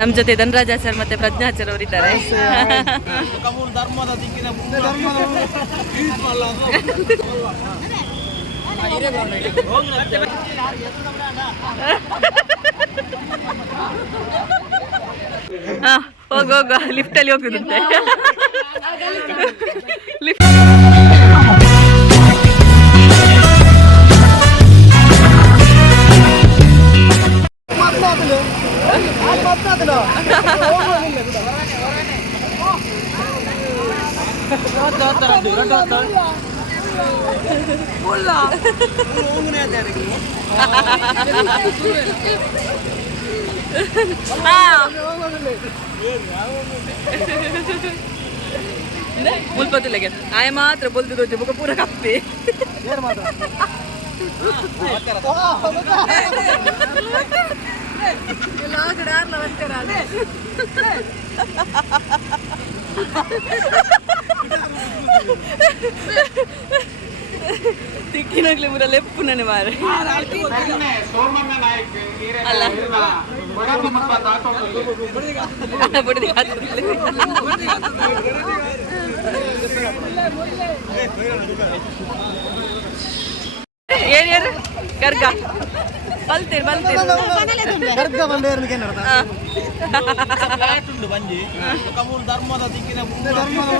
ನಮ್ ಜೊತೆ ಧನರಾಜಾಚಾರ್ ಮತ್ತೆ ಪ್ರಜ್ಞಾಚಾರ್ ಅವರಿದ್ದಾರೆ. ಹೋಗ ಹೋಗ ಲಿಫ್ಟ್ ಅಲ್ಲಿ ಹೋಗುದಂತೆ. ಲಿಫ್ಟ್ ಮುಲ್ಪತ್ತುಲೆಗೆ ಆಯ ಮಾತ್ರ ಬೊಲ್ದು ಮುಖ ಪೂರ ಕಪ್ಪಿ ತಿಕ್ಕಿನಾಗ್ಲಿ ಪೂರ ಲೆಪ್ಪು ನನಗೆ ಮಾರೆ ಅಲ್ಲ ಬಡಿದು ಹಾಕ್ತಿರ್ಲಿ. ಏನ್ ಯಾರು ಗರ್ಗ ಬಲ್ತೀರಿ ಬಲ್ತೀರಿ ಗರ್ಗ ಬಂದೇರ್ನಿಗೆ ಏನರ್ಥ ಹಾ. ಉಂಟು ಬಂಜಿ ಕಮೂಲ್ ಧರ್ಮದ ದಿಕ್ಕಿನ ಧರ್ಮದ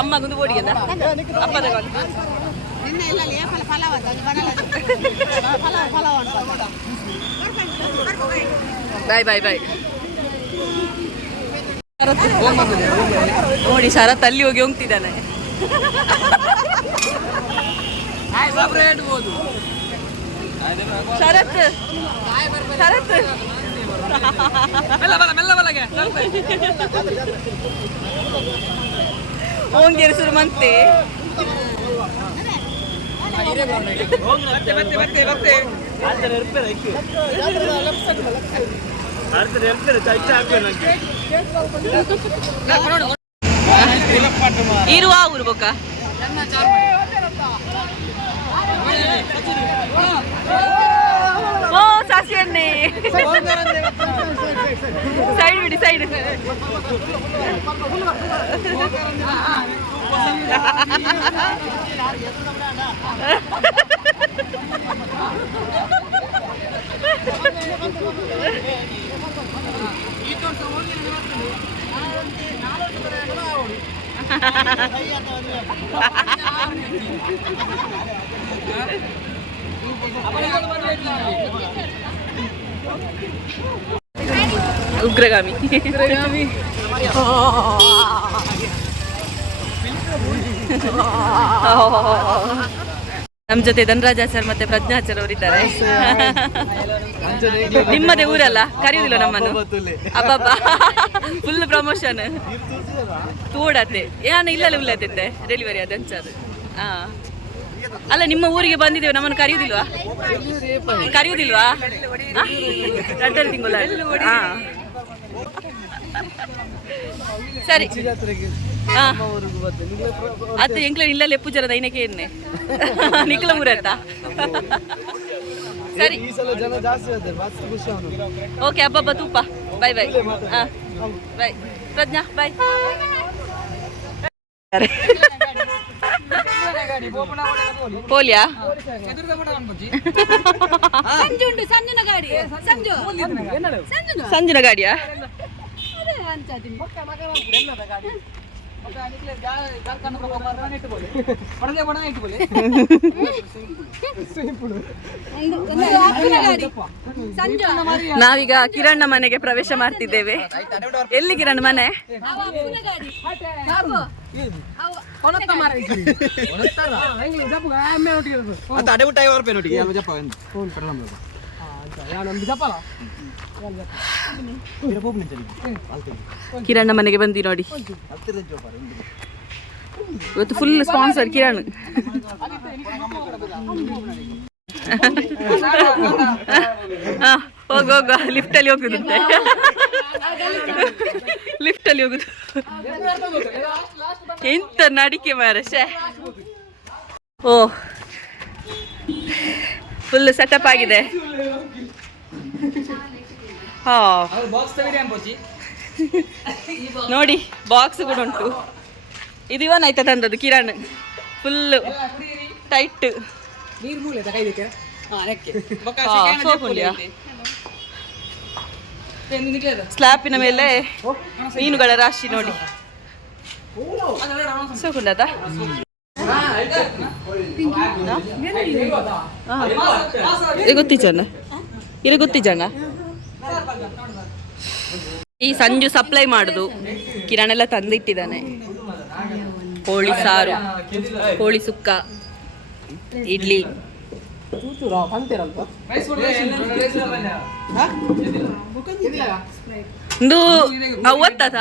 ಅಮ್ಮ ಗುಂದು ಓಡಿಗೆಲ್ಲ ಅಪ್ಪ ತಗೊಂಡು ನಿನ್ನೆ ಇಲ್ಲ ಫಲವ ಫಲವ ಫಲವ ಅಂತ. ಬಾಯ್ ಬಾಯ್ ಬಾಯ್. ನೋಡಿ ಶರತ್ ಅಲ್ಲಿ ಹೋಗಿ ಹೋಗ್ತಿದ್ದಾನೆ. ಶರತ್ ಶರತ್. ಮೆಲ್ಲ ಬಲ ಮೆಲ್ಲ ಬಲಗೆ. ಓಂಗೇರು ಶುರು ಮಂತೆ ಮತ್ತೆ ಮತ್ತೆ ಮತ್ತೆ ಮತ್ತೆ ಇರುವ ಊರು ಬೊಕ್ಕ? ಓ ಸಾಸಿ ಎಣ್ಣೆ ಸೈಡ್ ಬಿಡಿ ಸೈಡ್ ಉಗ್ರಗಾಮಿ. ಉಗ್ರಗಾಮಿ. ನಮ್ ಜೊತೆ ಧನರಾಜಾಚಾರ್ ಮತ್ತೆ ಪ್ರಜ್ಞಾಚಾರ್ ಅವರಿದ್ದಾರೆ. ನಿಮ್ಮದೇ ಊರಲ್ಲ? ಕರೆಯುವುದಿಲ್ಲ ನಮ್ಮನ್ನು. ಅಬ್ಬಬ್ಬ. ಫುಲ್ ಪ್ರಮೋಷನ್ ತೋಡತ್ತೆ. ಏನ ಇಲ್ಲ ಉಳ್ಳತ್ತೆ ಡೆಲಿವರಿ ಅದ ಹಾ ಅಲ್ಲ ನಿಮ್ಮ ಊರಿಗೆ ಬಂದಿದ್ದೇವೆ ನಮ್ಮನ್ನು ಕರೆಯುವುದಿಲ್ವಾ ಕರೆಯುವುದಿಲ್ವಾ ತಿಂಗಳ ಹಾ ಸರಿ. ಅದು ಎಂಕ್ಲ ಇಲ್ಲಲ್ಲೇ ಪೂಜಾರದ ದೈನಕ್ಕೆ ಏನೆ ನಿಕ್ಲ ಊರತ್ತ ಸರಿ. ಈ ಸಲ ಜನ ಜಾಸ್ತಿ ಆದ್ರೆ ಮಸ್ತ್ ಖುಷಿ ಅವನು ಓಕೆ ಹಬ್ಬ ತೂಪ. ಬಾಯ್ ಬಾಯ್ ಹಾ ಬಾಯ್ ಪ್ರಜ್ಞಾ ಬಾಯ್ ಪೋಲಿಯಾ? ಸಂಜುನ ಗಾಡಿಯಾ? ನಾವೀಗ ಕಿರಣ್ಣ ಮನೆಗೆ ಪ್ರವೇಶ ಮಾಡ್ತಿದ್ದೇವೆ. ಎಲ್ಲಿ ಕಿರಣ್ ಮನೆ? ಅವ ಅಪ್ಪನ ಗಾಡಿ ಬಾಬು ಅವ ಕೊನತ್ತ ಮಾರ ಹೆಂಗ್ ಜಪ್ಪು ಆಮೆ ಒಟ್ಟಿಗೆ ಅಂತ ಅಡೆ ಬಿಟ್ಟ ಐವತ್ತು ರೂಪಾಯಿ ನೋಟಿಗೆ ಅಲ್ವ ಜಪ್ಪ ಫೋನ್ ಪೆಟ್ರೋಲ್ ಕಿರಣ್ ಮನೆಗೆ ಬಂದಿ ನೋಡಿ. ಇವತ್ತು ಫುಲ್ ಸ್ಪಾನ್ಸರ್ ಕಿರಣ್. ಹೋಗ ಹೋಗ. ಲಿಫ್ಟ್ ಅಲ್ಲಿ ಹೋಗುದಂತೆ. ಲಿಫ್ಟ್ ಅಲ್ಲಿ ಹೋಗುದು. ಎಂತ ನಡಿಕೆ ಮಾರ ಓ ಫುಲ್ ಸೆಟಪ್ ಆಗಿದೆ. ನೋಡಿ ಬಾಕ್ಸ್ ಕೂಡ ಉಂಟು. ಇದು ಇವನ್ ಆಯ್ತಾ ತಂದದ್ದು ಕಿರಣ್. ಫುಲ್ ಟೈಟ್ ಸ್ಲ್ಯಾಪಿನ ಮೇಲೆ ಮೀನುಗಳ ರಾಶಿ ನೋಡಿ. ಸೋಕುಂಡದ? ಜನ. ಗೊತ್ತಿಜಣ್ಣ ಇದು ಗೊತ್ತಿಜಣ್ಣ ಈ ಸಂಜು ಸಪ್ಲೈ ಮಾಡುದು. ಕಿರಣ್ ಎಲ್ಲ ತಂದಿಟ್ಟಿದ್ದಾನೆ. ಕೋಳಿ ಸಾರು ಕೋಳಿ ಸುಕ್ಕ ಇಡ್ಲಿ. ಒಂದು ಅವತ್ತದ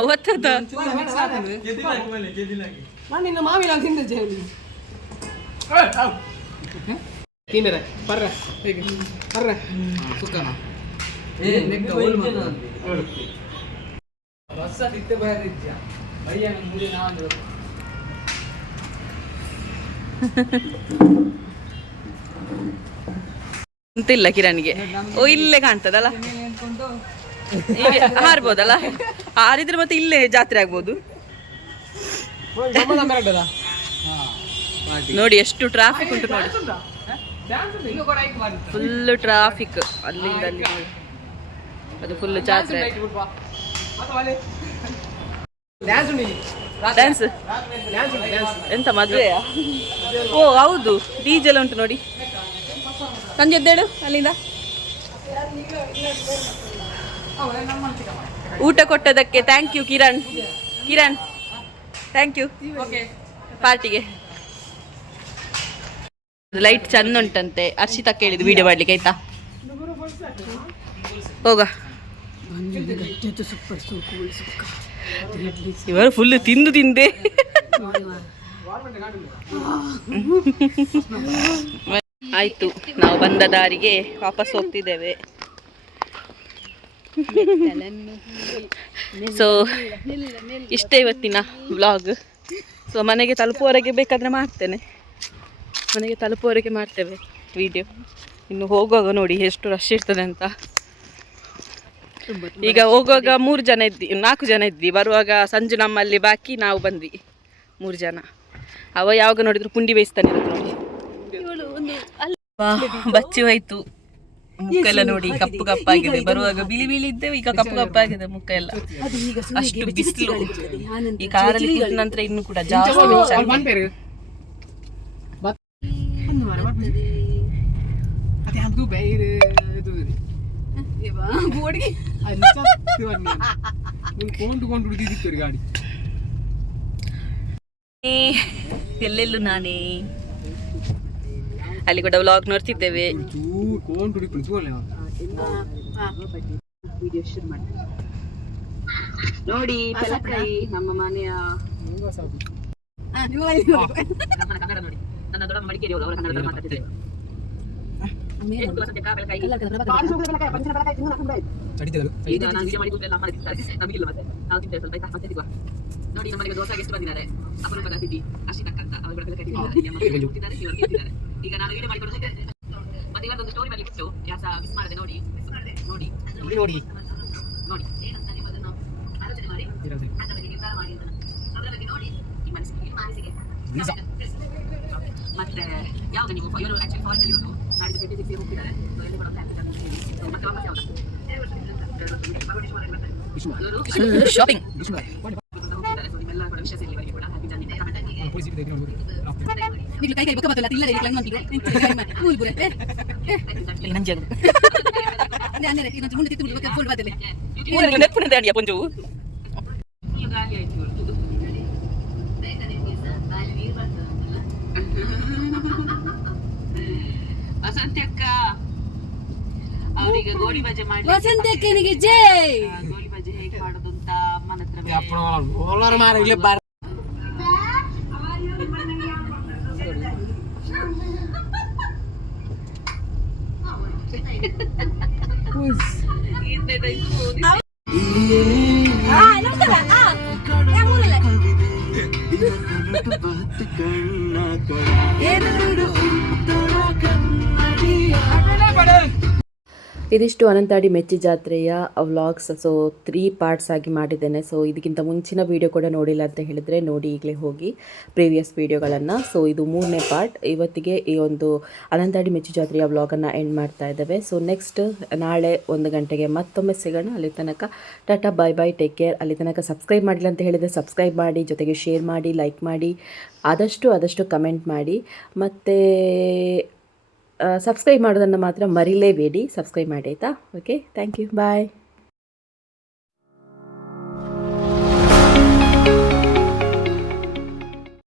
ಅವತ್ತದ. ಮಾವಿನ ಬರ್ರ. ಹೇಗೆ? ಬರ್ರ. ಸುಕ್ಕನ ಮುದಿ ನಾನು ಅಂತಿಲ್ಲ ಕಿರಣ್ಗೆ. ಓ ಇಲ್ಲೇ ಕಾಣ್ತದಲ್ಲ? ಹೀಗೆ ಹಾರ್ಬೋದಲ್ಲ? ಹಾರಿದ್ರೆ ಮತ್ತೆ ಇಲ್ಲೇ ಜಾತ್ರೆ ಆಗ್ಬೋದು. ನೋಡಿ ಎಷ್ಟು ಟ್ರಾಫಿಕ್ ಉಂಟು ನೋಡಿ. ಇನ್ನು ಕೂಡ ಐಕ್ ಮಾಡಿ ಫುಲ್ ಟ್ರಾಫಿಕ್ ಅಲ್ಲಿಂದ ಅಲ್ಲಿ ಅದು ಫುಲ್ ಜಾತ್ರೆ. ಡ್ಯಾನ್ಸ್ ಎಂತ ಮದುವೆಯ? ಓ ಹೌದು. ಡಿಜೆಲ್ ಉಂಟು ನೋಡಿ. ಸಂಜೆ ಎದ್ದೇಳು ಅಲ್ಲಿಂದ? ಊಟ ಕೊಟ್ಟದಕ್ಕೆ thank you Kiran. Kiran thank you ಪಾರ್ಟಿಗೆ. ಲೈಟ್ ಚಂದ ಉಂಟಂತೆ. ಅರ್ಷಿತಾ ಕೇಳಿದ್ದು ವಿಡಿಯೋ ಮಾಡ್ಲಿಕ್ಕೆ ಆಯ್ತಾ? ಹೋಗ. ಇವರು ಫುಲ್ ತಿಂದು ತಿಂದೆ. ಆಯ್ತು, ನಾವು ಬಂದ ದಾರಿಗೆ ವಾಪಸ್ ಹೋಗ್ತಿದ್ದೇವೆ. ಸೊ ಇಷ್ಟೇ ಇವತ್ತಿನ ಬ್ಲಾಗ್ ಸೊ ಮನೆಗೆ ತಲುಪುವವರೆಗೆ ಬೇಕಾದರೆ ಮಾಡ್ತೇನೆ. ಮನೆಗೆ ತಲುಪುವವರೆಗೆ ಮಾಡ್ತೇವೆ ವಿಡಿಯೋ ಇನ್ನು ಹೋಗುವಾಗ ನೋಡಿ ಎಷ್ಟು ರಶ್ ಇರ್ತದೆ ಅಂತ. ಈಗ ಹೋಗುವಾಗ ಮೂರು ಜನ ಇದ್ವಿ ನಾಲ್ಕು ಜನ ಇದ್ವಿ ಬರುವಾಗ ಸಂಜೆ ನಮ್ಮಲ್ಲಿ ಬಾಕಿ ನಾವು ಬಂದ್ವಿ ಮೂರು ಜನ. ಅವ ಯಾವಾಗ ನೋಡಿದ್ರು ಪುಂಡಿ ಬೇಯಿಸ್ತಾನೆ ಇರುತ್ತೆ ನೋಡಿ. ವಾ, ಬಚ್ಚಿ ಹೋಯ್ತು. ಮುಖೆಲ್ಲ ನೋಡಿ ಕಪ್ಪು ಕಪ್ಪಾಗಿದೆ. ಬರುವಾಗ ಬಿಳಿ ಬಿಳಿ ಇದ್ದೇವೆ ಈಗ ಕಪ್ಪು ಕಪ್ಪಾಗಿದೆ ಮುಖ ಎಲ್ಲ ಅಷ್ಟು ಬಿಸಿಲು ಈ ಕಾರಲ್ಲಿ ಕೂತ ನಂತರ ಇನ್ನು ಕೂಡ ಜಾಸ್ತಿ. ಬಂದ್ಬೇರು ಅದೇ ಅದು ಬೇರೆ ಇದು ಕೊಂಡು ಕೊಂಡು ಹಿಡಿದಿತ್ತು ಗಾಡಿ ಏ, ಎಲ್ಲೆಲ್ಲೂ ನಾನೇ ಅಲ್ಲಿ ಕೂಡ ವ್ಲಾಗ್ ನೋಡ್ತಿದ್ದೇವೆ ಚೂರು ಕೊಂಡು ಹಿಡಿಕೊಂಡು ಚೂರಲ್ಲ ನೋಡಿ ಪೆಲಕಾಯಿ ನಮ್ಮ ಮನೆಯ ನನ್ನ ಕನ್ನಡ ನೋಡಿ ನನ್ನ ದೊಡ್ಡ ಮಡಿಕೇರಿ ಅವರ ಕನ್ನಡದಲ್ಲಿ ಮಾತಾಡ್ತಿದ್ದೇವೆ ನೋಡಿ. ನಮ್ಮ ಮನೆಗೆ ದೋಸೆಗೆ ಎಷ್ಟು ಬಂದಿದ್ದಾರೆ? ಅಪರೂಪದ ಅತಿಥಿ ಅಶ್ವಿತಕ್ಕ ಅಂತ. ಅವರು ಈಗ ನಾನು ವಿಡಿಯೋ ಮಾಡಿ ಕೊಡ್ತೇನೆ ಮತ್ತೆ ಇವತ್ತೊಂದು ಸ್ಟೋರಿ ಬರ್ಲಿಕ್ಕೆ ಇತ್ತು ಯಾಸ ಮಿಸ್ ಮಾಡದೆ. ನೋಡಿ. ನೋಡಿ. ನೋಡಿ ನೋಡಿ. ನೋಡಿ. ಏನಂತ ನೀವು ಅದನ್ನು ಆಲೋಚನೆ ಮಾಡಿ ಅದ್ರ ಬಗ್ಗೆ ನಿರ್ಧಾರ ಮಾಡಿ ಅಂತ ಅದರ ಬಗ್ಗೆ ನೋಡಿ. ನಿಮ್ಮ ಮನಸ್ಸಿಗೆ. ನಿಮ್ಮ ಮನಸ್ಸಿಗೆ. ಮತ್ತೆ ಯಾವಾಗ ನೀವು ಇವರು ಆಕ್ಚುಲಿ ಫಾರಿನ್ ಅಲ್ಲಿ ಇರೋದು? ನಾಡಿದ್ದು ಟ್ವೆಂಟಿ ಸಿಕ್ಸ್ ಹೋಗ್ತಿದ್ದಾರೆ So ಎಲ್ಲಿ ಕೂಡ plan ಇದೆ. So ಮತ್ತೆ ವಾಪಸ್ ಯಾವಾಗ ಇವರು ಶಾಪಿಂಗ್ ಹೋಗ್ತಿದ್ದಾರೆ ಸೊ ನಿಮ್ಮೆಲ್ಲ ಕೂಡ ವಿಷಯ ಸಿಗಲಿ ಕೂಡ ಹ್ಯಾಪಿ ಜರ್ನಿ ಕಮೆಂಟ್ ಆಗಿ ಪೊಲೀಸ್ ಇದೆ ನೋಡಿ ನೀವು ಕೈ ಕೈ ಬೊಕ್ಕ ಬತ್ತಲ್ಲ ಇಲ್ಲ ಇಲ್ಲ ಕ್ಲೈಮ್ ಮಾಡ್ತೀವಿ ಕೂಲ್ ಬುರೆ ನಂಜಿ ಅಂದ್ರೆ ಅಂದ್ರೆ ಇನ್ನೊಂದು ಮುಂದೆ ತಿತ್ತು ಬೊಕ್ಕ ಫುಲ್ ಬತ್ತಲೆ ನೆಪ್ಪುನದ ಅಡಿಯ ಪೊಂಜು ವಸಂತಿ ಅಕ್ಕ ಈಗ ಗೋಳಿ ಬಜೆ ಮಾಡಿ ವಸಂತಕ್ಕನಿಗೆ ಜೈ ಗೋಳಿ ಬಜೆ ಹೇಗೆ ಮಾಡೋದು ಅಂತ ಅಮ್ಮನ ಹತ್ರ ಓಲರ್ ಇದಿಷ್ಟು ಅನಂತಾಡಿ ಮೆಚ್ಚಿ ಜಾತ್ರೆಯ ವ್ಲಾಗ್ಸ್ ಸೊ ತ್ರೀ ಪಾರ್ಟ್ಸ್ ಆಗಿ ಮಾಡಿದ್ದೇನೆ. ಸೊ ಇದಕ್ಕಿಂತ ಮುಂಚಿನ ವೀಡಿಯೋ ಕೂಡ ನೋಡಿಲ್ಲ ಅಂತ ಹೇಳಿದರೆ ನೋಡಿ ಈಗಲೇ ಹೋಗಿ ಪ್ರೀವಿಯಸ್ ವೀಡಿಯೋಗಳನ್ನು ಸೊ ಇದು ಮೂರನೇ ಪಾರ್ಟ್ ಇವತ್ತಿಗೆ ಈ ಒಂದು ಅನಂತಾಡಿ ಮೆಚ್ಚಿ ಜಾತ್ರೆಯ ವ್ಲಾಗನ್ನು ಎಂಡ್ ಮಾಡ್ತಾ ಇದ್ದೇವೆ. ಸೊ ನೆಕ್ಸ್ಟ್ ನಾಳೆ ಒಂದು ಗಂಟೆಗೆ ಮತ್ತೊಮ್ಮೆ ಸಿಗೋಣ. ಅಲ್ಲಿ ತನಕ tata bye bye take care ಅಲ್ಲಿ ತನಕ ಸಬ್ಸ್ಕ್ರೈಬ್ ಮಾಡಿಲ್ಲ ಅಂತ ಹೇಳಿದರೆ ಸಬ್ಸ್ಕ್ರೈಬ್ ಮಾಡಿ, ಜೊತೆಗೆ ಶೇರ್ ಮಾಡಿ ಲೈಕ್ ಮಾಡಿ, ಆದಷ್ಟು ಆದಷ್ಟು ಕಮೆಂಟ್ ಮಾಡಿ. ಮತ್ತು ಸಬ್ಸ್ಕ್ರೈಬ್ ಮಾಡೋದನ್ನು ಮಾತ್ರ ಮರಿಲೇಬೇಡಿ. ಸಬ್ಸ್ಕ್ರೈಬ್ ಮಾಡಿ ಆಯಿತಾ? Okay thank you bye